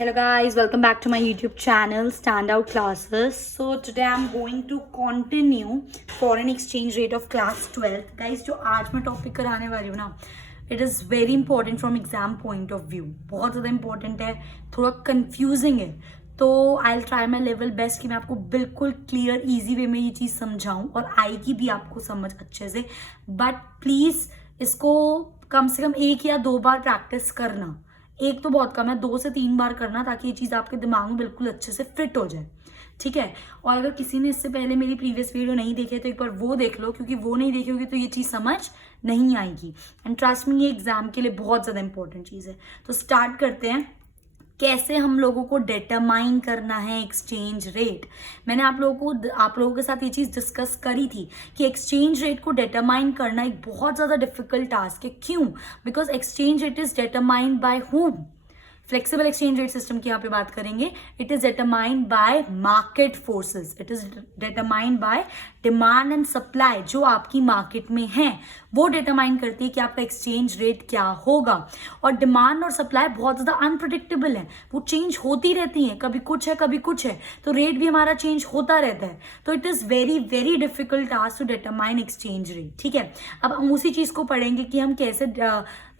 Hello guys, welcome back to my YouTube channel Standout Classes. So today I'm going to continue foreign exchange rate of class 12th. Guys, जो आज मैं topic कराने वाली हूँ ना, it is very important from exam point of view. बहुत ज़्यादा important है, थोड़ा कंफ्यूजिंग है. तो I will try my level best कि मैं आपको बिल्कुल क्लियर ईजी वे में ये चीज़ समझाऊँ और आएगी भी आपको समझ अच्छे से. बट प्लीज़ इसको कम से कम 1 या 2 बार प्रैक्टिस करना. एक तो बहुत कम है, 2 से 3 बार करना, ताकि ये चीज़ आपके दिमाग में बिल्कुल अच्छे से फिट हो जाए. ठीक है. और अगर किसी ने इससे पहले मेरी प्रीवियस वीडियो नहीं देखी है तो एक बार वो देख लो, क्योंकि वो नहीं देखी होगी तो ये चीज़ समझ नहीं आएगी. एंड ट्रस्ट मी, ये एग्जाम के लिए बहुत ज़्यादा इंपॉर्टेंट चीज़ है. तो स्टार्ट करते हैं. कैसे हम लोगों को डिटरमाइन करना है एक्सचेंज रेट. मैंने आप लोगों के साथ ये चीज़ डिस्कस करी थी कि एक्सचेंज रेट को डिटरमाइन करना एक बहुत ज़्यादा डिफिकल्ट टास्क है. क्यों? Because exchange rate is determined by home. Flexible exchange rate system की यहाँ पे बात करेंगे. It is determined by market forces. It is determined by demand and supply. जो आपकी मार्केट में है वो डिटरमाइन करती है कि आपका एक्सचेंज रेट क्या होगा. और डिमांड और सप्लाई बहुत ज़्यादा अनप्रिडिक्टेबल है, वो चेंज होती रहती हैं. कभी कुछ है कभी कुछ है, तो रेट भी हमारा चेंज होता रहता है. तो it is very very difficult task to determine exchange rate. ठीक है. अब हम उसी चीज़ को पढ़ेंगे कि हम कैसे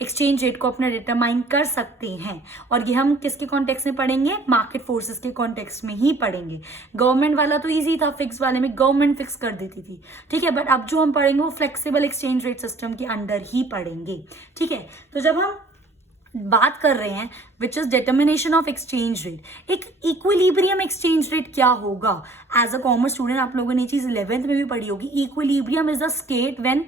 एक्सचेंज रेट को अपना डिटरमाइन कर सकते हैं. और ये हम किसके कॉन्टेक्स्ट में पढ़ेंगे? मार्केट फोर्सेस के कॉन्टेक्स्ट में ही पढ़ेंगे. गवर्नमेंट वाला तो ईजी था, फिक्स वाले में गवर्नमेंट फिक्स कर देती थी. ठीक है. बट अब जो हम पढ़ेंगे वो फ्लेक्सिबल एक्सचेंज रेट सिस्टम के अंडर ही पढ़ेंगे. ठीक है. तो जब हम बात कर रहे हैं which is determination of exchange rate, एक इक्विलिब्रियम एक्सचेंज रेट क्या होगा? एज अ कॉमर्स स्टूडेंट आप लोगों ने ये चीज 11th में भी पढ़ी होगी. Equilibrium is the state when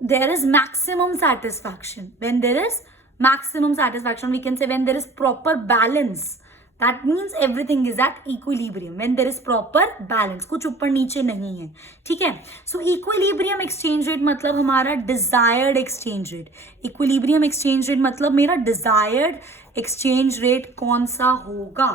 there is maximum satisfaction. When there is maximum satisfaction, we can say when there is proper balance. That means everything is at equilibrium. When there is proper balance, कुछ ऊपर नीचे नहीं है. ठीक है. So equilibrium exchange rate मतलब हमारा desired exchange rate. Equilibrium exchange rate मतलब मेरा desired exchange rate कौन सा होगा.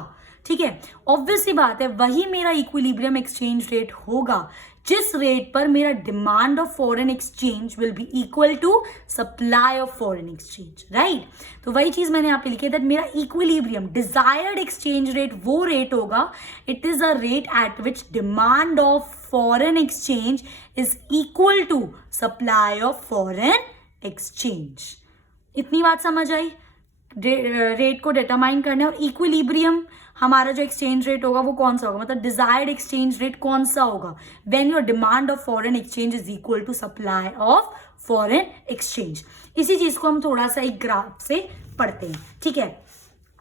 ठीक है. ऑब्वियस सी बात है, वही मेरा इक्विलिब्रियम एक्सचेंज रेट होगा जिस रेट पर मेरा demand of foreign exchange will be equal to supply of foreign exchange. Right. तो वही चीज मैंने यहाँ पे लिखी है दैट मेरा इक्विलिब्रियम डिजायर्ड एक्सचेंज रेट वो रेट होगा. It is a rate at which demand of foreign exchange is equal to supply of foreign exchange. इतनी बात समझ आई? रेट को डिटरमाइन करना है. और इक्विलिब्रियम हमारा जो एक्सचेंज रेट होगा वो कौन सा होगा, मतलब डिजायर्ड एक्सचेंज रेट कौन सा होगा? When your demand of foreign exchange is equal to supply of foreign exchange. इसी चीज को हम थोड़ा सा एक ग्राफ से पढ़ते हैं. ठीक है.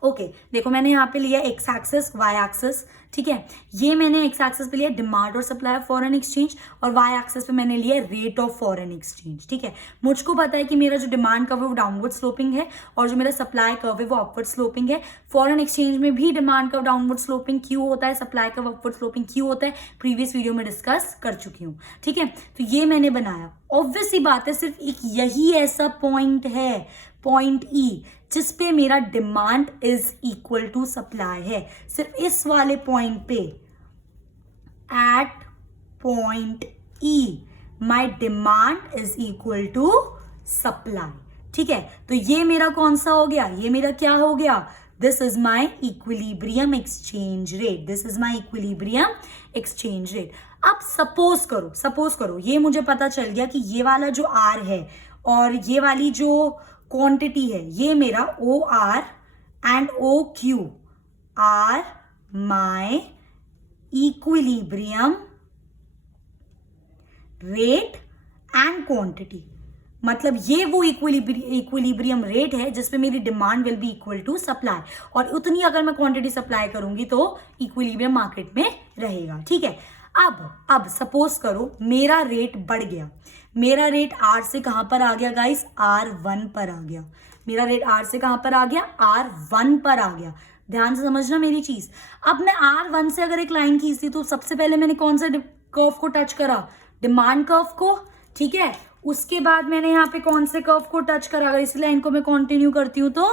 ओके. देखो मैंने यहाँ पे लिया एक्स एक्सिस, वाई एक्सिस. ठीक है. ये मैंने एक्स एक्सिस पे लिया डिमांड और सप्लाई ऑफ फॉरेन एक्सचेंज, और वाई एक्सिस पे मैंने लिया रेट ऑफ फॉरेन एक्सचेंज. ठीक है. मुझको पता है कि मेरा जो डिमांड कर्व है वो डाउनवर्ड स्लोपिंग है और जो मेरा सप्लाई कर्व है वो अपवर्ड स्लोपिंग है. फॉरेन एक्सचेंज में भी डिमांड कर्व डाउनवर्ड स्लोपिंग क्यों होता है, सप्लाई कर्व अपवर्ड स्लोपिंग क्यों होता है, प्रीवियस वीडियो में डिस्कस कर चुकी हूँ. ठीक है. तो ये मैंने बनाया. ऑब्वियस सी बात है, सिर्फ एक यही ऐसा पॉइंट है, पॉइंट ई, जिस पे मेरा demand is equal to supply है. सिर्फ इस वाले पॉइंट पे, at point E, my demand is equal to supply. ठीक है. तो ये मेरा कौन सा हो गया? ये मेरा क्या हो गया? This is my equilibrium exchange rate. This is my equilibrium exchange rate. अब सपोज करो ये मुझे पता चल गया कि ये वाला जो आर है और ये वाली जो क्वांटिटी है, ये मेरा O R and O Q are my equilibrium rate and quantity. मतलब ये वो इक्विलिब्रियम रेट है जिसपे मेरी demand will be equal to supply, और उतनी अगर मैं क्वांटिटी सप्लाई करूंगी तो इक्विलिब्रियम मार्केट में रहेगा. ठीक है. अब सपोज करो मेरा रेट बढ़ गया. मेरा रेट आर से कहां पर आ गया गाइस? R1 पर आ गया. मेरा रेट आर से कहां पर आ गया? R1 पर आ गया. ध्यान से समझना मेरी चीज. अब मैं R1 से अगर एक लाइन खींचती तो सबसे पहले मैंने कौन सा कर्व को टच करा? डिमांड कर्व को. ठीक है. उसके बाद मैंने यहाँ पे कौन से कर्व को टच करा? अगर इस लाइन को मैं कंटिन्यू करती हूँ तो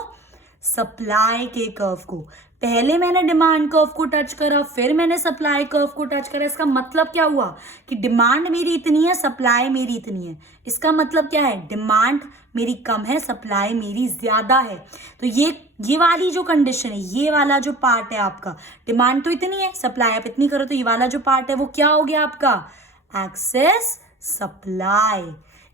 सप्लाई के कर्व को। पहले मैंने डिमांड कर्व को टच करा, फिर मैंने सप्लाई कर्व को टच करा। इसका मतलब क्या हुआ कि डिमांड मेरी इतनी है, सप्लाई मेरी इतनी है। इसका मतलब क्या है, डिमांड मेरी कम है, सप्लाई मेरी ज्यादा है। तो ये वाली जो कंडीशन है, ये वाला जो पार्ट है आपका, डिमांड तो इतनी है, सप्लाई आप इतनी करो, तो ये वाला जो पार्ट है वो क्या हो गया आपका, एक्सेस सप्लाई।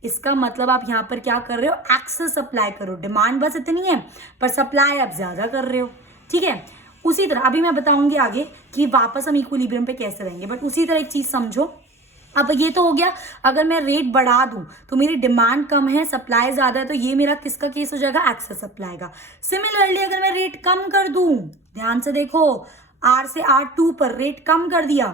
इसका मतलब आप यहां पर क्या कर रहे हो, एक्सेस सप्लाई करो। डिमांड बस इतनी है पर सप्लाई आप ज्यादा कर रहे हो, ठीक है। उसी तरह अभी मैं बताऊंगी आगे कि वापस हम इक्विलिब्रियम पे कैसे रहेंगे, बट उसी तरह एक चीज समझो। अब ये तो हो गया, अगर मैं रेट बढ़ा दूं तो मेरी डिमांड कम है, सप्लाई ज्यादा है, तो ये मेरा किसका केस हो जाएगा, एक्सेस सप्लाई का। सिमिलरली अगर मैं रेट कम कर दूं, ध्यान से देखो, R से R2 पर रेट कम कर दिया,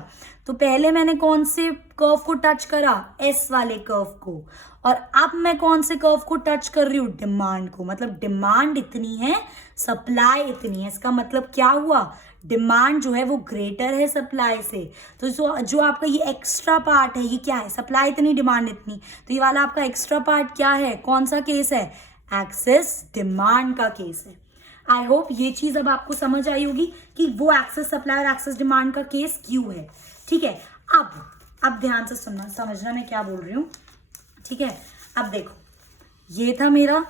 तो पहले मैंने कौन से कर्व को टच करा, S वाले कर्व को, और अब मैं कौन से कर्व को टच कर रही हूं, डिमांड को। मतलब डिमांड इतनी है, सप्लाई इतनी है। इसका मतलब क्या हुआ, डिमांड जो है वो ग्रेटर है सप्लाई से। तो जो आपका ये एक्स्ट्रा पार्ट है, ये क्या है, सप्लाई इतनी डिमांड इतनी, तो ये वाला आपका एक्स्ट्रा पार्ट क्या है, कौन सा केस है, एक्सेस डिमांड का केस है। आई होप ये चीज अब आपको समझ आई होगी कि वो एक्सेस सप्लाई और एक्सेस डिमांड का केस क्यों है, ठीक है। अब ध्यान से सुनना, समझना मैं क्या बोल रही हूं, ठीक है। अब देखो, ये था मेरा,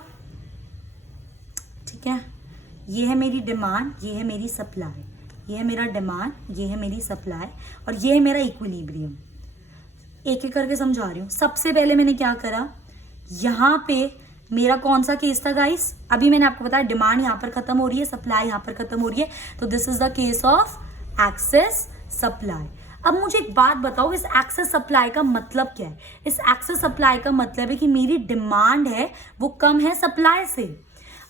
ठीक है, ये है मेरी डिमांड, ये है मेरी सप्लाई, ये है मेरा डिमांड, ये है मेरी सप्लाई, और ये है मेरा इक्विलिब्रियम। एक एक करके समझा रही हूं। सबसे पहले मैंने क्या करा, यहां पे मेरा कौन सा केस था गाइस, अभी मैंने आपको बताया डिमांड यहां पर खत्म हो रही है, सप्लाई यहां पर खत्म हो रही है, तो this is the case of excess supply. अब मुझे एक बात बताओ, इस एक्सेस सप्लाई का मतलब क्या है। इस एक्सेस सप्लाई का मतलब है कि मेरी डिमांड है वो कम है सप्लाई से।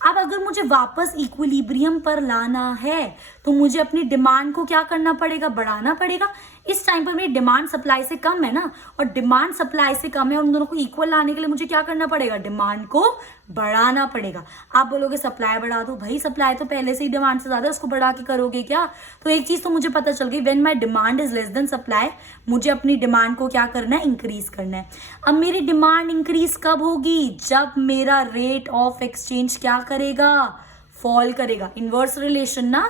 अब अगर मुझे वापस इक्विलिब्रियम पर लाना है तो मुझे अपनी डिमांड को क्या करना पड़ेगा, बढ़ाना पड़ेगा। इस टाइम पर मेरी डिमांड सप्लाई से कम है ना, और डिमांड सप्लाई से कम है, उन दोनों को इक्वल लाने के लिए मुझे क्या करना पड़ेगा, डिमांड को बढ़ाना पड़ेगा। आप बोलोगे सप्लाई बढ़ा दो, भाई सप्लाई तो पहले से ही डिमांड से ज्यादा, उसको बढ़ा के करोगे क्या। तो एक चीज तो मुझे पता चल गई, when my demand is less then supply, मुझे अपनी डिमांड को क्या करना है, इंक्रीज करना है। अब मेरी डिमांड इंक्रीज कब होगी, जब मेरा रेट ऑफ एक्सचेंज क्या करेगा, फॉल करेगा। इनवर्स रिलेशन ना,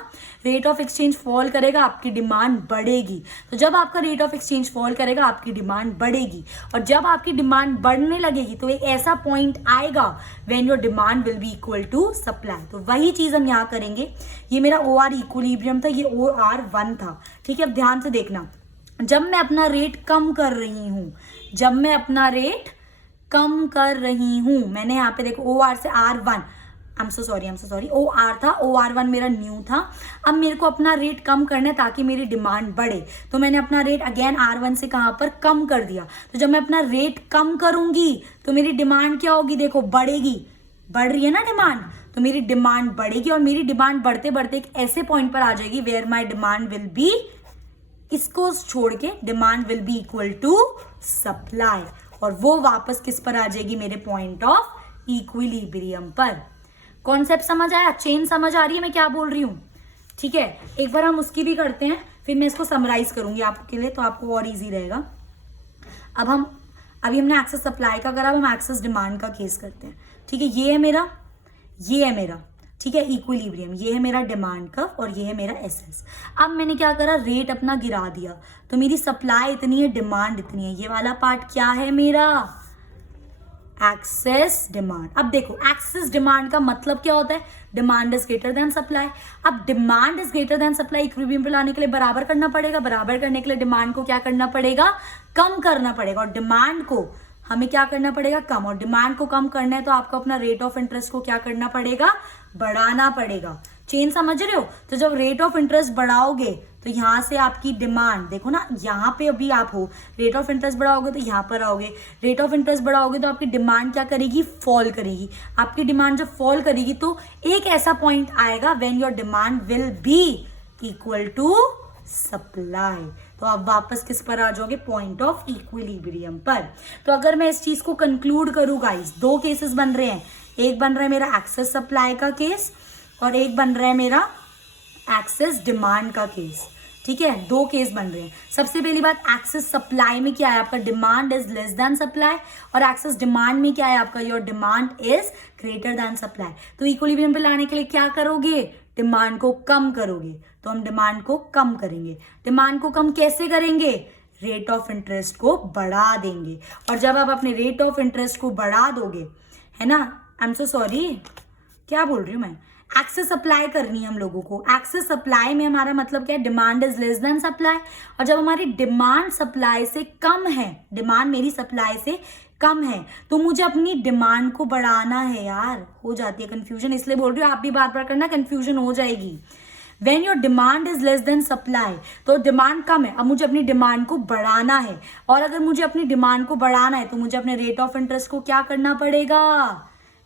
रेट ऑफ एक्सचेंज फॉल करेगा, आपकी डिमांड बढ़ेगी। तो जब आपका रेट ऑफ एक्सचेंज फॉल करेगा, आपकी डिमांड बढ़ेगी, और जब आपकी डिमांड बढ़ने लगेगी तो एक ऐसा पॉइंट आएगा when your demand will be equal to supply. तो वही चीज हम यहाँ करेंगे। ये मेरा OR इक्विलिब्रियम था, ये OR1 था, ठीक है। अब ध्यान से देखना, जब मैं अपना रेट कम कर रही हूं, जब मैं अपना रेट कम कर रही हूं, मैंने यहाँ पे देखो OR से R1, I am so sorry, OR था, OR1 मेरा न्यू था। अब मेरे को अपना रेट कम करना है ताकि मेरी डिमांड बढ़े, तो मैंने अपना रेट अगेन R1 से कहां पर कम कर दिया। तो जब मैं अपना रेट कम करूंगी तो मेरी डिमांड क्या होगी, देखो बढ़ेगी, बढ़ रही है ना डिमांड, तो मेरी डिमांड बढ़ेगी, और मेरी डिमांड बढ़ते बढ़ते एक ऐसे पॉइंट पर आ जाएगी where my demand will be, इसको छोड़ के demand will be equal to supply, और वो वापस किस पर आ जाएगी, मेरे पॉइंट ऑफ इक्विलिब्रियम पर। कॉन्सेप्ट समझ आया, चेन समझ आ रही है मैं क्या बोल रही हूं, ठीक है। एक बार हम उसकी भी करते हैं, फिर मैं इसको समराइज करूंगी आपके लिए, तो आपको और इजी रहेगा। अभी हमने एक्सेस सप्लाई का करा, अब हम एक्सेस डिमांड का केस करते हैं, ठीक है। ये है मेरा, ये है मेरा, ठीक है, इक्विलिब्रियम, ये है मेरा डिमांड कर्व, और ये है मेरा SS। अब मैंने क्या करा, रेट अपना गिरा दिया, तो मेरी सप्लाई इतनी है, डिमांड इतनी है। ये वाला पार्ट क्या है मेरा, एक्सेस डिमांड। अब देखो, एक्सेस डिमांड का मतलब क्या होता है, demand is greater than supply. अब demand is greater than supply equilibrium पे लाने के लिए बराबर करना पड़ेगा, बराबर करने के लिए डिमांड को क्या करना पड़ेगा, कम करना पड़ेगा, और डिमांड को हमें क्या करना पड़ेगा, कम। और डिमांड को कम करना है तो आपको अपना रेट ऑफ इंटरेस्ट को क्या करना पड़ेगा, बढ़ाना पड़ेगा। चेन समझ रहे हो। तो जब रेट ऑफ इंटरेस्ट बढ़ाओगे तो यहां से आपकी डिमांड, देखो ना, यहाँ पे अभी आप हो, रेट ऑफ इंटरेस्ट बढ़ाओगे तो यहाँ पर आओगे, रेट ऑफ इंटरेस्ट बढ़ाओगे तो आपकी डिमांड क्या करेगी, फॉल करेगी। आपकी डिमांड जब फॉल करेगी तो एक ऐसा पॉइंट आएगा when your demand will be equal to supply. तो आप वापस किस पर आ जाओगे, पॉइंट ऑफ इक्विलिब्रियम पर। तो अगर मैं इस चीज को कंक्लूड करूं गाइस, दो केसेस बन रहे हैं, एक बन रहा है मेरा एक्सेस सप्लाई का केस, और एक बन रहा है मेरा एक्सेस डिमांड का केस, ठीक है, दो केस बन रहे हैं। सबसे पहली बात, एक्सेस सप्लाई में क्या है आपका, demand is less then supply, और एक्सेस डिमांड में क्या है आपका, your demand is greater than supply. तो इक्विलिब्रियम पे लाने के लिए क्या करोगे, डिमांड को कम करोगे। तो हम डिमांड को कम करेंगे। डिमांड को कम कैसे करेंगे, रेट ऑफ इंटरेस्ट को बढ़ा देंगे। और जब आप अपने रेट ऑफ इंटरेस्ट को बढ़ा दोगे, है ना, आई एम सो सॉरी, क्या बोल रही हूँ मैं, एक्सेस सप्लाई करनी है हम लोगों को। एक्सेस सप्लाई में हमारा मतलब क्या है, demand is less then supply. और जब हमारी डिमांड सप्लाई से कम है, डिमांड मेरी सप्लाई से कम है, तो मुझे अपनी डिमांड को बढ़ाना है। यार हो जाती है कंफ्यूजन, इसलिए बोल रही हूँ, आप भी बार बार करना, कंफ्यूजन हो जाएगी। When your demand is less than supply, तो डिमांड कम है, अब मुझे अपनी डिमांड को बढ़ाना है। और अगर मुझे अपनी डिमांड को बढ़ाना है तो मुझे अपने रेट ऑफ इंटरेस्ट को क्या करना पड़ेगा,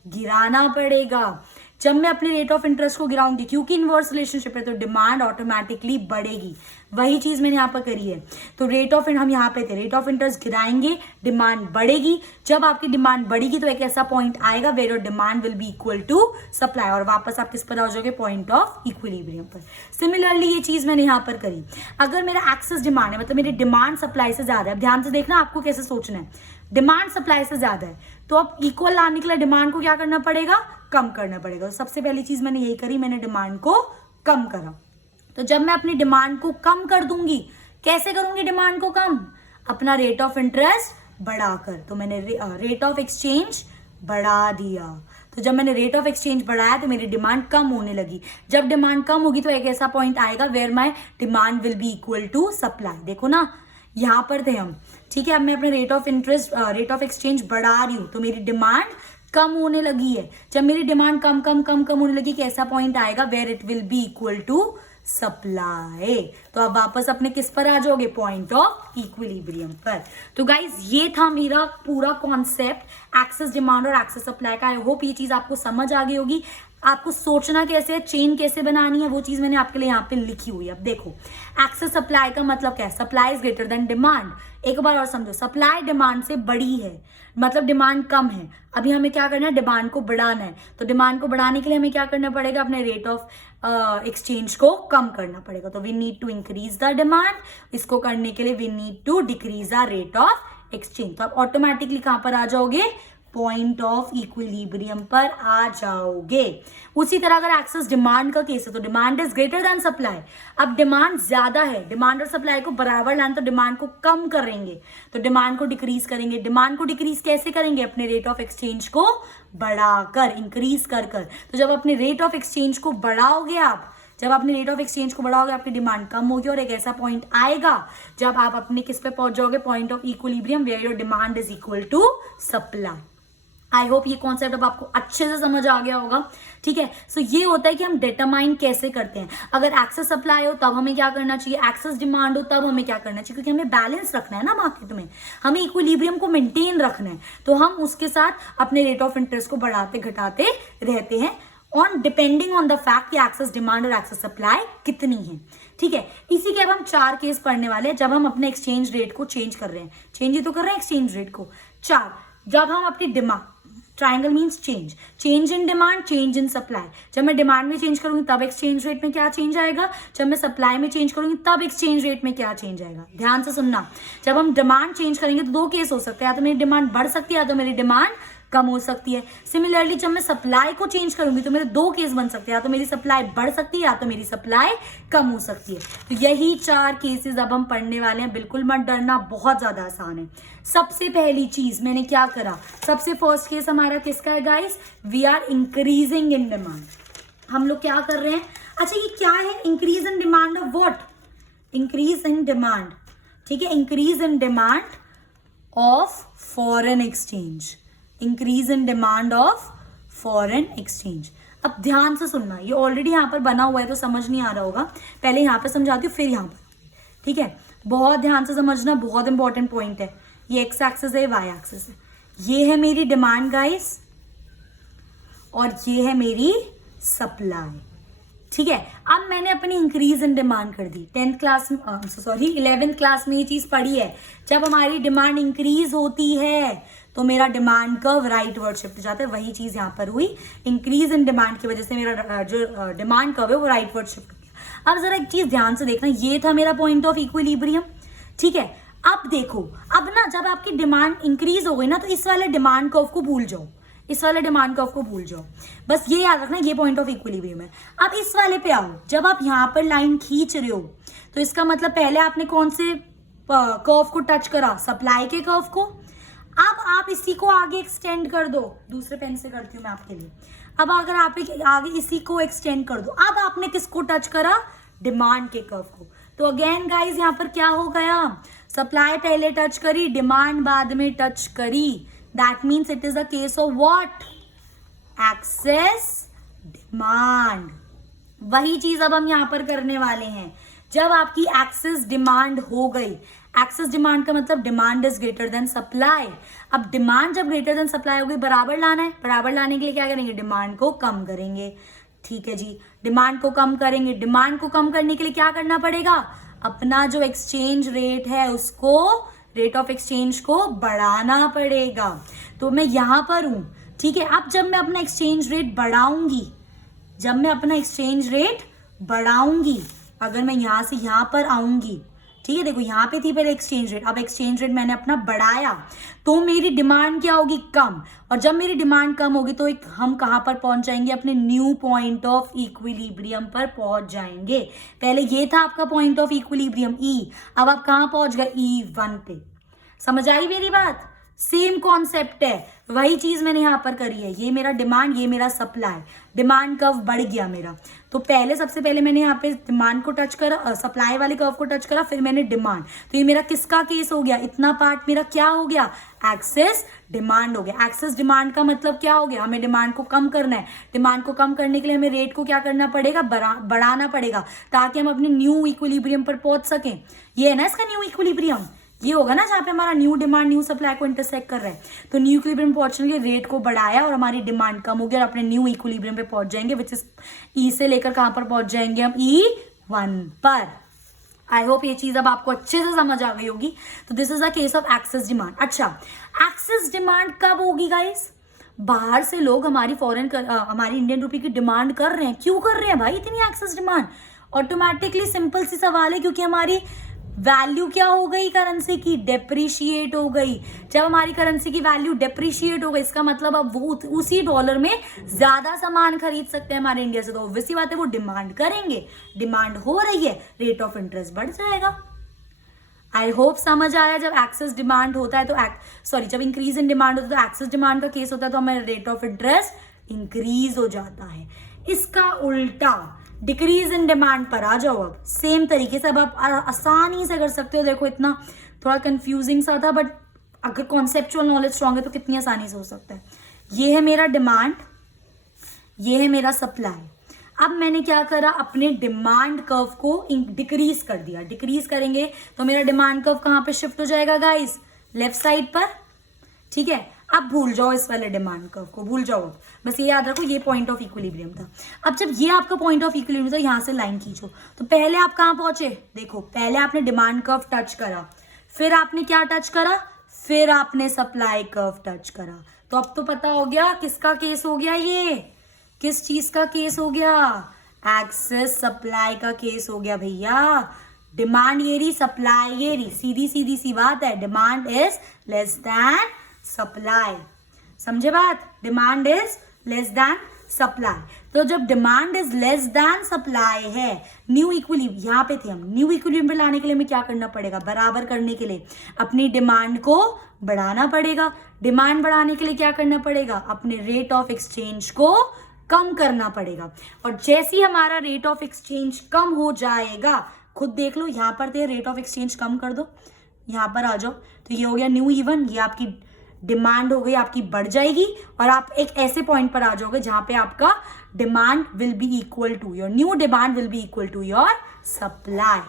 गिराना पड़ेगा। जब मैं अपने रेट ऑफ इंटरेस्ट को गिराऊंगी, क्योंकि इनवर्स रिलेशनशिप है, तो डिमांड ऑटोमेटिकली बढ़ेगी। वही चीज मैंने यहाँ पर करी है। तो रेट ऑफ, हम यहाँ पे थे, रेट ऑफ इंटरेस्ट गिराएंगे, डिमांड बढ़ेगी। जब आपकी डिमांड बढ़ेगी तो एक ऐसा पॉइंट आएगा where your demand will be equal to supply, और वापस आप किस पर आ जाओगे, पॉइंट ऑफ इक्विलिब्रियम पर। सिमिलरली ये चीज मैंने यहाँ पर करी। अगर मेरा एक्सेस डिमांड है, मतलब मेरी डिमांड सप्लाई से ज्यादा है, ध्यान से देखना आपको कैसे सोचना है, डिमांड सप्लाई से ज्यादा है, तो अब इक्वल लाने के लिए डिमांड को क्या करना पड़ेगा, कम करना पड़ेगा। तो सबसे पहली चीज मैंने यही करी, मैंने डिमांड को कम करा। तो जब मैं अपनी डिमांड को कम कर दूंगी, कैसे करूंगी डिमांड को कम, अपना रेट ऑफ इंटरेस्ट बढ़ाकर। तो मैंने रेट ऑफ एक्सचेंज बढ़ा दिया। तो जब मैंने रेट ऑफ एक्सचेंज बढ़ाया तो मेरी डिमांड कम होने लगी। जब डिमांड कम होगी तो एक ऐसा पॉइंट आएगा where my demand will be equal to supply. देखो ना, यहां पर थे हम, ठीक है। अब मैं अपने रेट ऑफ एक्सचेंज बढ़ा रही हूं तो मेरी डिमांड कम होने लगी है। जब मेरी डिमांड कम कम कम कम होने लगी, कैसा पॉइंट आएगा where it will be equal to supply. तो अब वापस अपने किस पर आ जाओगे, पॉइंट ऑफ इक्विलिब्रियम पर। तो गाइज ये था मेरा पूरा कॉन्सेप्ट एक्सेस डिमांड और एक्सेस सप्लाई का। आई होप ये चीज आपको समझ आ गई होगी। आपको सोचना कैसे है, चेन कैसे बनानी है, वो चीज मैंने आपके लिए यहाँ पे लिखी हुई है। अब देखो, एक्सेस सप्लाई का मतलब क्या है, supply is greater than demand. एक बार और समझो, सप्लाई डिमांड से बड़ी है, मतलब डिमांड कम है। अभी हमें क्या करना है, डिमांड को बढ़ाना है। तो डिमांड को बढ़ाने के लिए हमें क्या करना पड़ेगा, अपने रेट ऑफ एक्सचेंज को कम करना पड़ेगा। तो we need to increase the demand. इसको करने के लिए we need to decrease the rate of exchange. तो आप ऑटोमेटिकली कहां पर आ जाओगे, पॉइंट ऑफ इक्विलिब्रियम पर आ जाओगे। उसी तरह अगर एक्सेस डिमांड का केस है तो demand is greater than supply. अब डिमांड ज्यादा है, डिमांड और सप्लाई को बराबर लाना, तो डिमांड को कम करेंगे, तो डिमांड को डिक्रीज करेंगे। डिमांड को डिक्रीज कैसे करेंगे, अपने रेट ऑफ एक्सचेंज को बढ़ाकर, इंक्रीज कर। तो जब अपने रेट ऑफ एक्सचेंज को बढ़ाओगे आप, जब आपने रेट ऑफ एक्सचेंज को बढ़ाओगे, आपकी डिमांड कम होगी और एक ऐसा पॉइंट आएगा जब आप अपने किस पे पहुंच जाओगे, point of equilibrium where your demand is equal to supply. I hope ये कॉन्सेप्ट अब आपको अच्छे से समझ आ गया होगा, ठीक है। सो ये होता है कि हम डिटरमाइन कैसे करते हैं। अगर एक्सेस सप्लाई हो तब हमें क्या करना चाहिए, एक्सेस डिमांड हो तब हमें क्या करना चाहिए, क्योंकि हमें बैलेंस रखना है ना मार्केट में, हमें इक्विलिब्रियम को मेंटेन रखना है। तो हम उसके साथ अपने रेट ऑफ इंटरेस्ट को बढ़ाते घटाते रहते हैं, on depending on the fact कि एक्सेस डिमांड और एक्सेस सप्लाई कितनी है, ठीक है। इसी के अब हम 4 केस पढ़ने वाले हैं जब हम अपने एक्सचेंज रेट को चेंज कर रहे हैं। चेंज ही तो कर रहे हैं एक्सचेंज रेट को। 4, जब हम अपनी demand, triangle means change in demand, change in supply. जब मैं डिमांड में चेंज करूंगी तब एक्सचेंज रेट में क्या चेंज आएगा, जब मैं सप्लाई में चेंज करूंगी तब एक्सचेंज रेट में क्या चेंज आएगा। ध्यान से सुनना, जब हम डिमांड चेंज करेंगे तो 2 केस हो सकते हैं, या तो मेरी डिमांड बढ़ सकती है या तो मेरी डिमांड कम हो सकती है। सिमिलरली जब मैं सप्लाई को चेंज करूंगी तो मेरे 2 केस बन सकते हैं, या तो मेरी सप्लाई बढ़ सकती है या तो मेरी सप्लाई कम हो सकती है। तो यही 4 केसेस अब हम पढ़ने वाले हैं। बिल्कुल मत डरना, बहुत ज्यादा आसान है। सबसे पहली चीज मैंने क्या करा, सबसे फर्स्ट केस हमारा किसका है guys, we are increasing in demand. हम लोग क्या कर रहे हैं, अच्छा ये क्या है, increase in demand of what, increase in demand, ठीक है, increase in demand of foreign exchange, increase in demand of foreign exchange. अब ध्यान से सुनना, ये ऑलरेडी यहाँ पर बना हुआ है तो समझ नहीं आ रहा होगा, पहले यहाँ पे समझाती हूँ फिर यहाँ पर, ठीक है। बहुत ध्यान से समझना, बहुत इंपॉर्टेंट पॉइंट है। ये एक्स एक्सिस है, वाई एक्सिस है, ये है मेरी डिमांड गाइस और ये है मेरी सप्लाई, ठीक है। अब मैंने अपनी इंक्रीज इन डिमांड कर दी। 11th क्लास में ये चीज पढ़ी है, जब हमारी डिमांड इंक्रीज होती है तो मेरा demand curve right word shift हो जाता है। वही चीज यहाँ पर हुई, इंक्रीज इन डिमांड की वजह से मेरा जो डिमांड कर्व है वो राइट वर्ड शिफ्ट हो गया। अब जरा एक चीज ध्यान से देखना, ये था मेरा पॉइंट ऑफ इक्विलिब्रियम, ठीक है। अब देखो, अब ना जब आपकी डिमांड इंक्रीज हो गई ना, तो इस वाले डिमांड कर्व को भूल जाओ, इस वाले डिमांड कर्व को भूल जाओ, बस ये याद रखना ये पॉइंट ऑफ इक्विलिब्रियम है। अब इस वाले पे आओ, जब आप यहाँ पर लाइन खींच रहे हो तो इसका मतलब पहले आपने कौन से कर्व को टच करा, सप्लाई के कर्व को। अब आप इसी को आगे एक्सटेंड कर दो, दूसरे पेन से करती हूँ मैं आपके लिए। अब अगर आप आगे इसी को एक्सटेंड कर दो, अब आपने किसको टच करा, डिमांड के कर्व को। तो अगेन गाइज यहाँ पर क्या हो गया, सप्लाई पहले टच करी, डिमांड बाद में टच करी। That means it is a case of what, excess demand. वही चीज अब हम यहाँ पर करने वाले हैं। जब आपकी एक्सेस डिमांड हो गई, एक्सेस डिमांड का मतलब demand is greater than supply. अब डिमांड जब ग्रेटर देन सप्लाई हो गई, बराबर लाना है, बराबर लाने के लिए क्या करेंगे, डिमांड को कम करेंगे, ठीक है जी। डिमांड को कम करेंगे, डिमांड को कम करने के लिए क्या करना पड़ेगा, अपना जो एक्सचेंज रेट है उसको, रेट ऑफ एक्सचेंज को बढ़ाना पड़ेगा। तो मैं यहां पर हूं, ठीक है। अब जब मैं अपना एक्सचेंज रेट बढ़ाऊंगी, जब मैं अपना एक्सचेंज रेट बढ़ाऊंगी, अगर मैं यहां से यहां पर आऊंगी, ठीक है, देखो यहाँ पे थी पहले एक्सचेंज रेट, अब एक्सचेंज रेट मैंने अपना बढ़ाया, तो मेरी डिमांड क्या होगी, कम। और जब मेरी डिमांड कम होगी तो हम कहां पर पहुंच जाएंगे, अपने न्यू पॉइंट ऑफ इक्विलिब्रियम पर पहुंच जाएंगे। पहले ये था आपका पॉइंट ऑफ इक्विलिब्रियम ई, अब आप कहां पहुंच गए, E1 पे। समझ आई मेरी बात, सेम कॉन्सेप्ट है, वही चीज मैंने यहां पर करी है। ये मेरा डिमांड, ये मेरा सप्लाई, डिमांड कर्व बढ़ गया मेरा। तो पहले सबसे पहले मैंने यहाँ पे डिमांड को टच करा, सप्लाई वाले कर्व को टच करा, फिर मैंने डिमांड। तो ये मेरा किसका केस हो गया, इतना पार्ट मेरा क्या हो गया, एक्सेस डिमांड हो गया। एक्सेस डिमांड का मतलब क्या हो गया, हमें डिमांड को कम करना है। डिमांड को कम करने के लिए हमें रेट को क्या करना पड़ेगा, बढ़ाना पड़ेगा, ताकि हम अपने न्यू इक्विलिब्रियम पर पहुंच सकें। ये है ना इसका न्यू इक्विलिब्रियम, ये होगा ना जहाँ पे हमारा न्यू डिमांड न्यू सप्लाई को इंटरसेक्ट कर रहा है। तो न्यू इक्विलिब्रियम पहुंचने के रेट को बढ़ाया और हमारी डिमांड कम हो गया और अपने न्यू इक्विलिब्रियम पे पहुंच जाएंगे, विच इज ई से लेकर कहां पर पहुंच जाएंगे हम, E1 पर। आई होप ये चीज अब आपको अच्छे से समझ आ गई होगी। तो this is a case of excess demand. अच्छा, एक्सेस डिमांड कब होगी गाइस, बाहर से लोग हमारी हमारी इंडियन रुपी की डिमांड कर रहे हैं। क्यों कर रहे हैं भाई इतनी एक्सेस डिमांड, ऑटोमेटिकली सिंपल सी सवाल है, क्योंकि हमारी वैल्यू क्या हो गई करेंसी की, डेप्रिशिएट हो गई। जब हमारी करेंसी की वैल्यू डेप्रिशिएट हो गई, इसका मतलब अब वो उसी डॉलर में ज्यादा सामान खरीद सकते हैं हमारे इंडिया से, तो ऑब्वियसली बात है वो डिमांड करेंगे। डिमांड हो रही है, रेट ऑफ इंटरेस्ट बढ़ जाएगा। आई होप समझ आया। जब एक्सेस डिमांड होता है तो जब इंक्रीज इन डिमांड होता है तो एक्सेस डिमांड का केस होता है, तो हमारा रेट ऑफ इंटरेस्ट इंक्रीज हो जाता है। इसका उल्टा डिक्रीज इन डिमांड पर आ जाओ। अब सेम तरीके से अब आप आसानी से कर सकते हो। देखो इतना थोड़ा कंफ्यूजिंग सा था, बट अगर कॉन्सेप्चुअल नॉलेज स्ट्रांग है तो कितनी आसानी से हो सकता है। ये है मेरा डिमांड, ये है मेरा सप्लाई। अब मैंने क्या करा, अपने डिमांड कर्व को डिक्रीज कर दिया। डिक्रीज करेंगे तो मेरा डिमांड कर्व कहां पे शिफ्ट हो जाएगा गाइस, लेफ्ट साइड पर, ठीक है। अब भूल जाओ इस वाले डिमांड कर्व को, भूल जाओ, बस ये याद रखो ये पॉइंट ऑफ इक्विलिब्रियम था। अब जब ये आपका पॉइंट ऑफ इक्विलिब्रियम था, यहां से लाइन खींचो, तो पहले आप कहां पहुंचे, देखो पहले आपने डिमांड कर्व टच करा, फिर आपने क्या टच करा, फिर आपने सप्लाई कर्व टच करा। तो अब तो पता हो गया किसका केस हो गया, ये किस चीज का केस हो गया, एक्सेस सप्लाई का केस हो गया भैया। डिमांड ये रही, सप्लाई ये रही, सीधी सीधी सी बात है। Demand is less then supply, समझे बात, demand is less then supply. तो जब demand is less then supply है, न्यू इक्विलिब्रियम, यहाँ पे थे हम, न्यू इक्विलिब्रियम पे लाने के लिए हमें क्या करना पड़ेगा, बराबर करने के लिए अपनी डिमांड को बढ़ाना पड़ेगा। डिमांड बढ़ाने के लिए क्या करना पड़ेगा, अपने रेट ऑफ एक्सचेंज को कम करना पड़ेगा। और जैसे ही हमारा रेट ऑफ एक्सचेंज कम हो जाएगा, खुद देख लो, यहां पर थे, रेट ऑफ एक्सचेंज कम कर दो, यहां पर आ जाओ, तो ये हो गया न्यू E1, ये आपकी डिमांड हो गई, आपकी बढ़ जाएगी और आप एक ऐसे पॉइंट पर आ जाओगे जहां पे आपका demand will be equal to your new demand will be equal to your supply.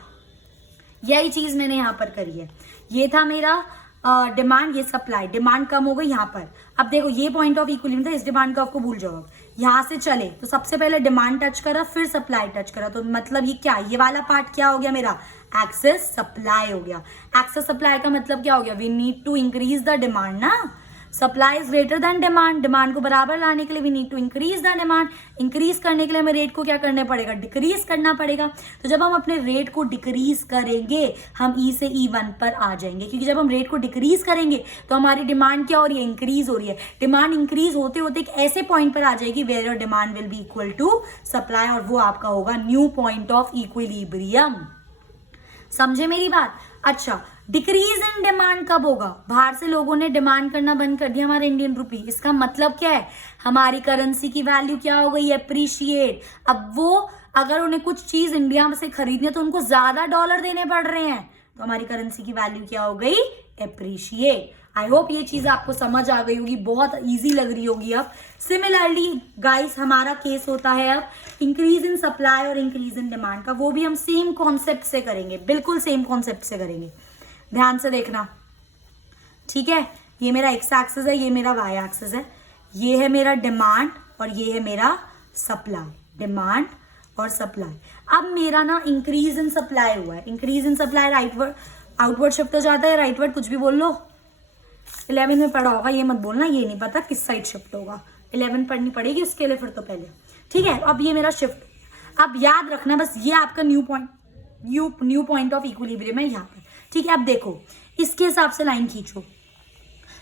यही चीज मैंने यहां पर करी है। ये था मेरा डिमांड, ये सप्लाई, डिमांड कम हो गई यहाँ पर। अब देखो ये पॉइंट ऑफ इक्विलिब्रियम था, इस डिमांड कर्व को भूल जाओ। यहां से चले तो सबसे पहले डिमांड टच करा, फिर सप्लाई टच करा, तो मतलब ये क्या, ये वाला पार्ट क्या हो गया मेरा, एक्सेस सप्लाई हो गया। एक्सेस सप्लाई का मतलब क्या हो गया, we need to increase the demand ना। Supply is greater than demand, demand को बराबर लाने के लिए we need to increase the demand, increase करने के लिए हमें रेट को क्या करना पड़ेगा, डिक्रीज करना पड़ेगा। तो जब हम अपने रेट को डिक्रीज करेंगे हम ई से E1 पर आ जाएंगे, क्योंकि जब हम रेट को डिक्रीज करेंगे तो हमारी डिमांड क्या हो रही है, इंक्रीज हो रही है। डिमांड इंक्रीज होते होते एक ऐसे पॉइंट पर आ जाएगी where your demand will be equal to supply, और वो आपका होगा न्यू पॉइंट ऑफ इक्विलिब्रियम। समझे मेरी बात? अच्छा, डिक्रीज इन डिमांड कब होगा, बाहर से लोगों ने डिमांड करना बंद कर दिया हमारे इंडियन रुपी, इसका मतलब क्या है, हमारी करेंसी की वैल्यू क्या हो गई, एप्रिशिएट। अब वो अगर उन्हें कुछ चीज इंडिया से खरीदनी है तो उनको ज्यादा डॉलर देने पड़ रहे हैं, तो हमारी करेंसी की वैल्यू क्या हो गई, एप्रिशिएट। आई होप ये चीज आपको समझ आ गई होगी, बहुत इजी लग रही होगी अब। सिमिलरली गाइस हमारा केस होता है अब इंक्रीज इन सप्लाई और इंक्रीज इन डिमांड का, वो भी हम सेम कॉन्सेप्ट से करेंगे, बिल्कुल सेम कॉन्सेप्ट से करेंगे। ध्यान से देखना, ठीक है। ये मेरा एक्स एक्सिस है, ये मेरा वाई एक्सिस है, ये है मेरा डिमांड और ये है मेरा सप्लाई, डिमांड और सप्लाई। अब मेरा ना इंक्रीज इन सप्लाई हुआ है, increase in supply rightward outward shift हो जाता है, राइटवर्ड कुछ भी बोल लो, 11 में पढ़ा होगा, ये मत बोलना ये नहीं पता किस साइड शिफ्ट होगा, 11 पढ़नी पड़ेगी उसके लिए फिर तो पहले, ठीक है। अब ये मेरा शिफ्ट, अब याद रखना बस ये आपका न्यू पॉइंट ऑफ इक्विलिब्रियम है यहाँ पर, ठीक है। अब देखो इसके हिसाब से लाइन खींचो।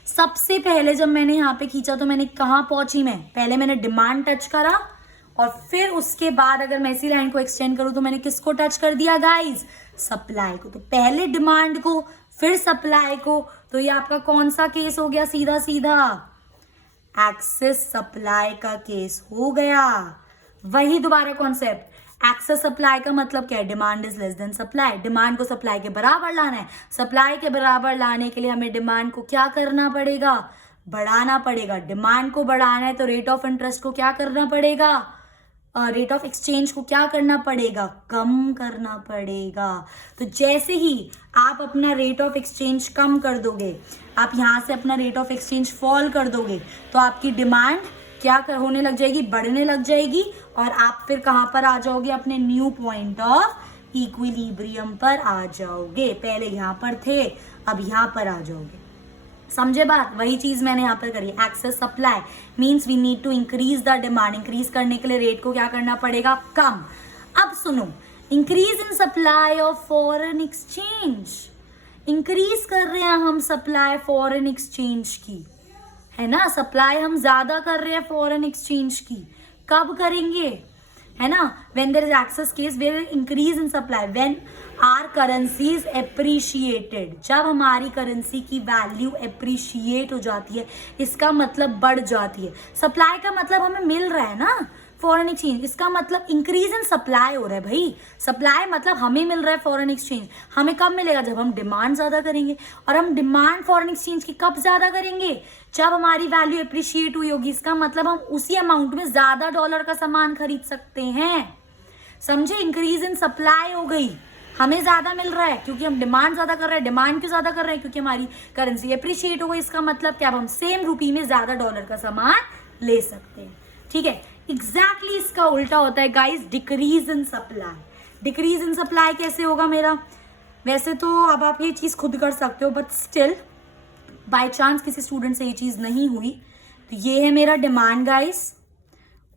सबसे पहले जब मैंने यहाँ पे खींचा तो मैंने कहाँ पहुंची, मैं पहले मैंने डिमांड टच करा और फिर उसके बाद अगर मैं इसी लाइन को एक्सटेंड करूं तो मैंने किसको टच कर दिया गाइस, सप्लाई को। तो पहले डिमांड को फिर सप्लाई को, तो ये आपका कौन सा केस हो गया, सीधा सीधा एक्सेस सप्लाई का केस हो गया। वही दोबारा कॉन्सेप्ट, एक्सेस सप्लाई का मतलब क्या है, demand is less then supply, demand को सप्लाई के बराबर लाना है, सप्लाई के बराबर लाने के लिए हमें डिमांड को क्या करना पड़ेगा, बढ़ाना पड़ेगा। डिमांड को बढ़ाना है तो रेट ऑफ इंटरेस्ट को क्या करना पड़ेगा, रेट ऑफ एक्सचेंज को क्या करना पड़ेगा, कम करना पड़ेगा। तो जैसे ही आप अपना रेट ऑफ एक्सचेंज कम कर दोगे, आप यहाँ से अपना रेट ऑफ एक्सचेंज फॉल कर दोगे, तो आपकी डिमांड क्या होने लग जाएगी, बढ़ने लग जाएगी, और आप फिर कहाँ पर आ जाओगे, अपने न्यू पॉइंट ऑफ इक्विलिब्रियम पर आ जाओगे। पहले यहाँ पर थे, अब यहाँ पर आ जाओगे। समझे बात? वही चीज मैंने यहाँ पर करी। Excess supply means we need to increase the demand, increase करने के लिए रेट को क्या करना पड़ेगा, कम। अब सुनो, increase in supply of foreign exchange, increase कर रहे हैं हम सप्लाई फॉरेन एक्सचेंज की, है ना, सप्लाई हम ज्यादा कर रहे हैं फॉरेन एक्सचेंज की। कब करेंगे, है ना, when there is excess case where increase in supply, when our currency is appreciated, जब हमारी करेंसी की वैल्यू एप्रिशिएट हो जाती है, इसका मतलब बढ़ जाती है। सप्लाई का मतलब हमें मिल रहा है ना फॉरेन एक्सचेंज, इसका मतलब इंक्रीज इन सप्लाई हो रहा है भाई। सप्लाई मतलब हमें मिल रहा है फॉरेन एक्सचेंज, हमें कब मिलेगा, जब हम डिमांड ज्यादा करेंगे। और हम डिमांड फॉरेन एक्सचेंज की कब ज्यादा करेंगे, जब हमारी वैल्यू एप्रिशिएट हुई होगी। इसका मतलब हम उसी अमाउंट में ज्यादा डॉलर का सामान खरीद सकते हैं। समझे, इंक्रीज इन सप्लाई हो गई, हमें ज्यादा मिल रहा है क्योंकि हम डिमांड ज्यादा कर रहे हैं। डिमांड क्यों ज्यादा कर रहे हैं, क्योंकि हमारी करेंसी एप्रिशिएट हो गई। इसका मतलब क्या, अब हम सेम रुपी में ज्यादा डॉलर का सामान ले सकते हैं, ठीक है। एग्जैक्टली इसका उल्टा होता है guys, decrease in supply. Decrease in supply कैसे होगा मेरा, वैसे तो अब आप ये चीज खुद कर सकते हो, बट स्टिल बाय चांस किसी स्टूडेंट से ये चीज नहीं हुई, तो ये है मेरा डिमांड गाइस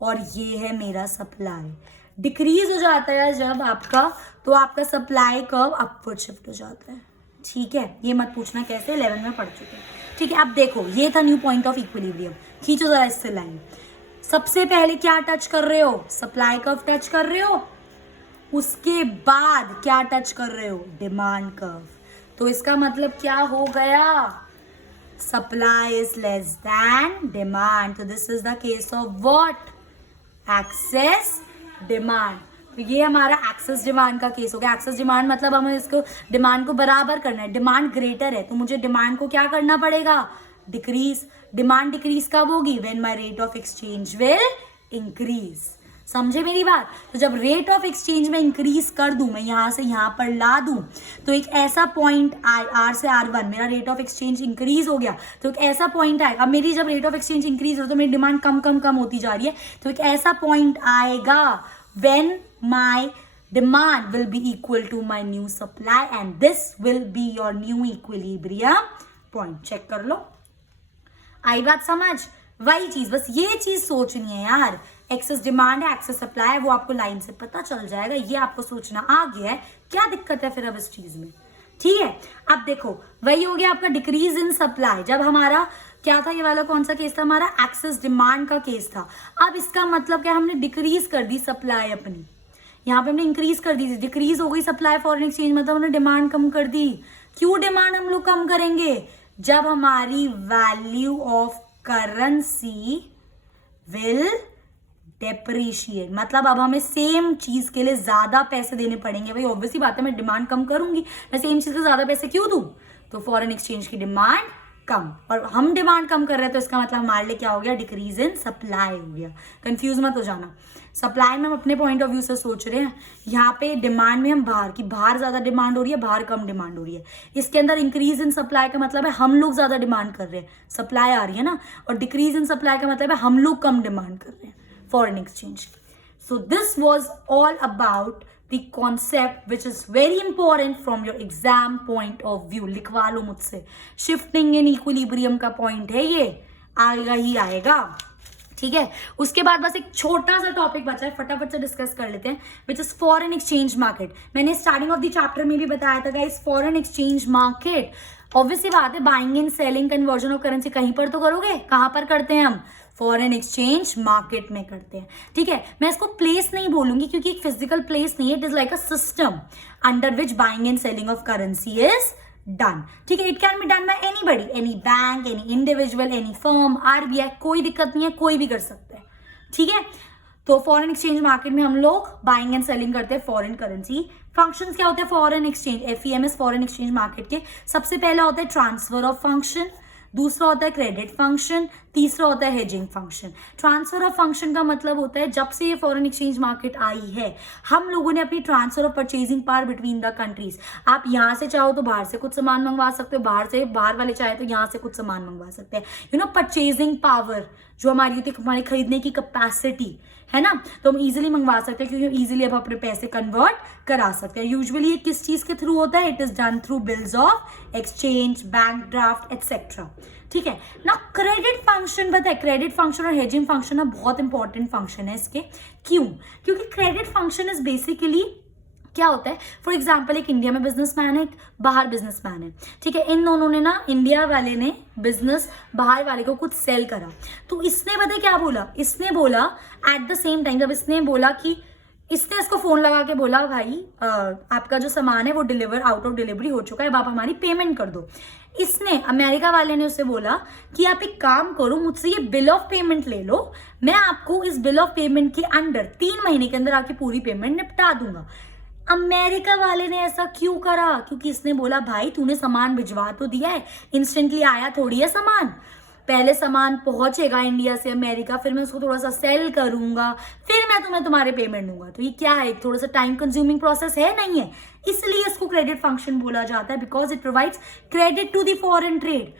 और ये है मेरा सप्लाई। डिक्रीज हो जाता है जब आपका, तो आपका सप्लाई कर्व अपवर्ड शिफ्ट हो जाता है, ठीक है। ये मत पूछना कैसे, 11 में पढ़ चुके हैं, ठीक है। अब देखो ये था न्यू पॉइंट ऑफ इक्विलिब्रियम, खींचो जरा इससे लाइन। सबसे पहले क्या टच कर रहे हो, सप्लाई कर्व टच कर रहे हो, उसके बाद क्या टच कर रहे हो, डिमांड कर्व। तो इसका मतलब क्या हो गया, supply is less than demand. तो this is the case of what, excess demand. तो ये हमारा एक्सेस डिमांड का केस हो गया। एक्सेस डिमांड मतलब हमें इसको डिमांड को बराबर करना है, डिमांड ग्रेटर है तो मुझे डिमांड को क्या करना पड़ेगा, डिक्रीज। डिमांड डिक्रीज कब होगी, when my rate of exchange will increase. समझे मेरी बात? तो जब रेट ऑफ एक्सचेंज में इंक्रीज कर दूं, मैं यहां से यहां पर ला दूं, तो एक ऐसा पॉइंट आए, आर से R1 मेरा रेट ऑफ एक्सचेंज इंक्रीज हो गया, तो एक ऐसा पॉइंट आए। अब मेरी जब रेट ऑफ एक्सचेंज इंक्रीज हो तो मेरी डिमांड कम कम कम होती जा रही है, तो एक ऐसा पॉइंट आएगा when my demand will be equal to my new supply and this will be your new equilibrium point. Check कर लो। आई बात समझ? वही चीज, बस ये चीज सोचनी है यार। एक्सेस डिमांड है, एक्सेस सप्लाई है, वो आपको लाइन से पता चल जाएगा, ये आपको सोचना आ गया है। क्या दिक्कत है फिर अब इस चीज में? ठीक है, अब देखो वही हो गया आपका डिक्रीज इन सप्लाई। जब हमारा क्या था, ये वाला कौन सा केस था हमारा? एक्सेस डिमांड का केस था। अब इसका मतलब क्या, हमने डिक्रीज कर दी सप्लाई अपनी, यहाँ पे हमने इंक्रीज कर दी थी, डिक्रीज हो गई सप्लाई फॉरेन एक्सचेंज, मतलब हमने डिमांड कम कर दी। क्यों डिमांड हम लोग कम करेंगे? जब हमारी value of currency will depreciate, मतलब अब हमें सेम चीज के लिए ज्यादा पैसे देने पड़ेंगे। भाई ऑब्वियसली बात है, मैं डिमांड कम करूंगी, मैं सेम चीज के ज्यादा पैसे क्यों दूं? तो फॉरेन एक्सचेंज की डिमांड कम, और हम डिमांड कम कर रहे हैं तो इसका मतलब हमारे लिए क्या हो गया? डिक्रीज इन सप्लाई हो गया। कंफ्यूज मत हो जाना। सप्लाई में हम अपने पॉइंट ऑफ व्यू से सोच रहे हैं, यहाँ पे डिमांड में हम बाहर ज्यादा डिमांड हो रही है, बाहर कम डिमांड हो रही है। इसके अंदर इंक्रीज इन सप्लाई का मतलब है हम लोग ज्यादा डिमांड कर रहे हैं, सप्लाई आ रही है ना, और डिक्रीज इन सप्लाई का मतलब है हम लोग कम डिमांड कर रहे हैं foreign exchange. So this was all about the concept which is very important from your exam point of view। लिखवा लो मुझसे, शिफ्टिंग इन इक्विलिब्रियम का पॉइंट है ये, आएगा ही आएगा। ठीक है, उसके बाद बस एक छोटा सा टॉपिक बचा है, फटाफट से डिस्कस कर लेते हैं, which is foreign exchange market. मैंने स्टार्टिंग ऑफ द चैप्टर में भी बताया था guys, foreign exchange market obviously बात है, buying and selling, conversion of currency कहीं पर तो करोगे, कहां पर करते हैं हम? फॉरेन एक्सचेंज मार्केट में करते हैं। ठीक है, मैं इसको प्लेस नहीं बोलूंगी क्योंकि एक फिजिकल प्लेस नहीं है, it is like a system under which buying and selling of currency is done. ठीक है, it can be done by anybody, any bank, any individual, any firm, RBI, कोई दिक्कत नहीं है, कोई भी कर सकता है। ठीक है, तो फॉरेन एक्सचेंज मार्केट में हम लोग बाइंग एंड सेलिंग करते हैं फॉरेन करेंसी। फंक्शंस क्या होते हैं foreign exchange, FEMS foreign exchange market के? सबसे पहला होता है ट्रांसफर ऑफ फंक्शन, दूसरा होता है क्रेडिट फंक्शन, तीसरा होता है hedging function. Transfer of function का मतलब होता है जब से ये फॉरेन एक्सचेंज मार्केट आई है, हम लोगों ने अपनी transfer of purchasing power between the countries, आप यहाँ से चाहो तो बाहर से कुछ सामान मंगवा सकते हो, बाहर वाले चाहे तो यहाँ से कुछ सामान मंगवा सकते हैं। यू नो, परचेजिंग पावर जो हमारी होती है, हमारी खरीदने की कैपेसिटी है ना, तो हम इजीली मंगवा सकते हैं क्योंकि इजीली अब अपने पैसे कन्वर्ट करा सकते हैं। यूजुअली ये किस चीज के थ्रू होता है? It is done through bills of exchange, bank draft etcetera. ठीक है ना, क्रेडिट फंक्शन पता है, क्रेडिट फंक्शन और हेजिंग फंक्शन ना बहुत इंपॉर्टेंट फंक्शन है इसके। क्यों? क्योंकि क्रेडिट फंक्शन इज बेसिकली क्या होता है, फॉर एग्जाम्पल एक इंडिया में बिजनेसमैन है, एक बाहर बिजनेसमैन है। ठीक है, इन दोनों ने ना, इंडिया वाले ने बिजनेस बाहर वाले को कुछ सेल करा, तो इसने पता है क्या बोला? इसने बोला एट द सेम टाइम, जब इसने बोला कि इसने इसको फोन लगा के बोला, भाई आपका जो सामान है वो डिलीवर आउट ऑफ डिलीवरी हो चुका है, अब आप हमारी पेमेंट कर दो। इसने, अमेरिका वाले ने उससे बोला कि आप एक काम करो, मुझसे ये बिल ऑफ पेमेंट ले लो, मैं आपको इस बिल ऑफ पेमेंट के अंदर 3 महीने के अंदर आपकी पूरी पेमेंट निपटा दूंगा। अमेरिका वाले ने ऐसा क्यों करा? क्योंकि इसने बोला भाई तूने सामान भिजवा तो दिया है, इंस्टेंटली आया थोड़ी है सामान, पहले सामान पहुंचेगा इंडिया से अमेरिका, फिर मैं उसको थोड़ा सा सेल करूंगा, फिर मैं तुम्हारे पेमेंट दूंगा। तो ये क्या है, थोड़ा सा टाइम कंज्यूमिंग प्रोसेस है, नहीं है? इसलिए इसको क्रेडिट फंक्शन बोला जाता है, because it provides credit to the foreign trade.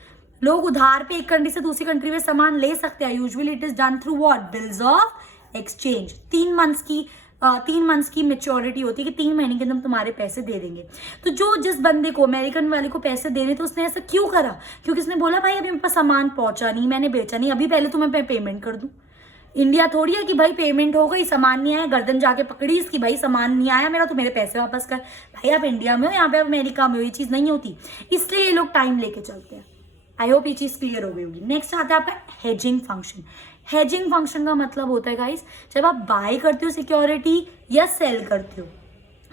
लोग उधार पे एक कंट्री से दूसरी कंट्री में सामान ले सकते हैं। Usually it is done through what? Bills of exchange. 3 months की मेच्योरिटी होती है कि 3 महीने के अंदर हम तुम्हारे पैसे दे देंगे। तो जो जिस बंदे को, अमेरिकन वाले को पैसे दे रहे थे, उसने ऐसा क्यों करा? क्योंकि उसने बोला भाई अभी मेरे पास सामान पहुंचा नहीं, मैंने बेचा नहीं, अभी पहले तुम्हें पेमेंट कर दूं। इंडिया थोड़ी है कि भाई पेमेंट हो गई, सामान नहीं आया, गर्दन जाके पकड़ी इसकी, भाई सामान नहीं आया मेरा तो मेरे पैसे वापस कर। भाई आप इंडिया में हो, यहाँ पे अमेरिका में हो, ये चीज नहीं होती, इसलिए ये लोग टाइम लेके चलते हैं। आई होप ये चीज क्लियर हो गई होगी। नेक्स्ट आता है आपका हेजिंग फंक्शन। हेजिंग फंक्शन का मतलब होता है गाइस, जब आप बाय करते हो सिक्योरिटी या सेल करते हो,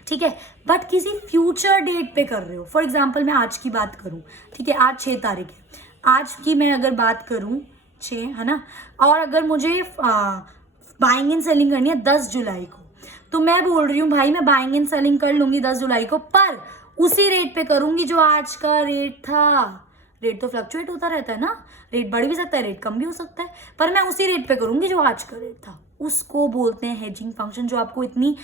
ठीक है, बट किसी फ्यूचर डेट पे कर रहे हो। फॉर एग्जाम्पल मैं आज की बात करूं, ठीक है, आज 6 तारीख है, आज की मैं अगर बात करूं 6 है ना, और अगर मुझे बाइंग एंड सेलिंग करनी है 10 जुलाई को, तो मैं बोल रही हूँ भाई मैं बाइंग एंड सेलिंग कर लूंगी 10 जुलाई को, पर उसी रेट पे करूंगी जो आज का रेट था। रेट तो फ्लक्चुएट होता रहता है ना, रेट बढ़ भी सकता है, रेट कम भी हो सकता है, पर मैं उसी रेट पे करूंगी जो आज का रेट था। उसको बोलते हैं हेजिंग फंक्शन, जो आपको इतनी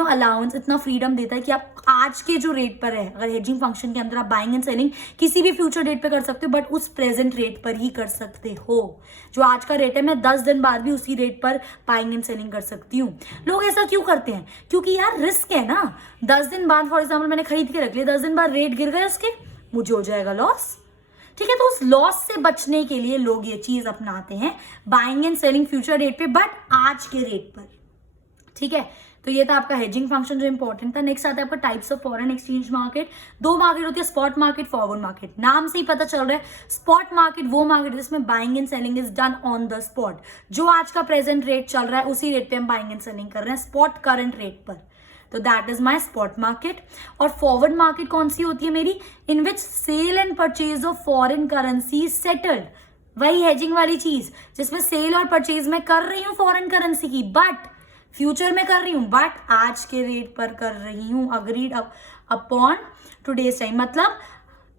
अलाउंस, इतना फ्रीडम देता है कि आप आज के जो रेट पर है, अगर हेजिंग फंक्शन के अंदर आप बाइंग एंड सेलिंग किसी भी फ्यूचर डेट पे कर सकते हो, बट उस प्रेजेंट रेट पर ही कर सकते हो। जो आज का रेट है, मैं 10 दिन बाद भी उसी रेट पर बाइंग एंड सेलिंग कर सकती हूँ। लोग ऐसा क्यों करते हैं? क्योंकि यार रिस्क है ना। 10 दिन बाद फॉर एग्जाम्पल मैंने खरीद के रख लिया, 10 दिन बाद रेट गिर गया उसके, मुझे हो जाएगा लॉस। ठीक है, तो उस लॉस से बचने के लिए लोग ये चीज अपनाते हैं, buying and selling future rate पे, बट आज के रेट पर। ठीक है, तो ये था आपका हेजिंग फंक्शन जो इंपॉर्टेंट था। नेक्स्ट आता है आपका types of foreign exchange market. दो मार्केट होती है, स्पॉट मार्केट, फॉरवर्ड मार्केट। नाम से ही पता चल रहा है, स्पॉट मार्केट वो मार्केट जिसमें buying and selling is done on the spot. जो आज का प्रेजेंट रेट चल रहा है उसी रेट पे हम बाइंग एंड सेलिंग कर रहे हैं, स्पॉट करंट रेट पर। तो that is my spot market. और फॉरवर्ड मार्केट कौन सी होती है मेरी? In which sale and purchase of foreign currency settled. वही हेजिंग वाली चीज जिसमें सेल और परचेज में कर रही हूँ फॉरेन करेंसी की, बट फ्यूचर में कर रही हूँ, बट आज के रेट पर कर रही हूँ, अग्रीड अपॉन टुडेज टाइम। मतलब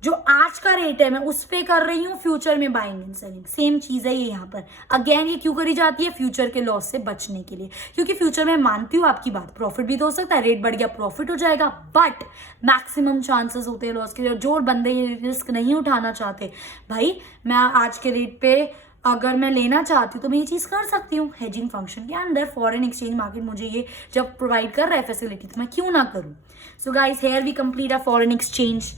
जो आज का रेट है मैं उस पे कर रही हूँ, फ्यूचर में बाइंग एंड सेलिंग। सेम चीज है ये यहाँ पर। अगेन ये क्यों करी जाती है? फ्यूचर के लॉस से बचने के लिए, क्योंकि फ्यूचर में मानती हूँ आपकी बात, प्रॉफिट भी तो हो सकता है, रेट बढ़ गया प्रॉफिट हो जाएगा, बट मैक्सिमम चांसेस होते हैं लॉस के। जो बंदे ये रिस्क नहीं उठाना चाहते, भाई मैं आज के रेट पे अगर मैं लेना चाहती हूँ तो मैं ये चीज कर सकती हूँ हेजिंग फंक्शन के अंदर। फॉरेन एक्सचेंज मार्केट मुझे ये जब प्रोवाइड कर रहा है फैसिलिटी, तो मैं क्यों ना करूँ। So guys, here we complete a foreign exchange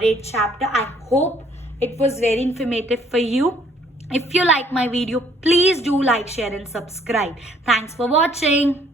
rate chapter. I hope it was very informative for you. If you like my video, please do like, share and subscribe. Thanks for watching.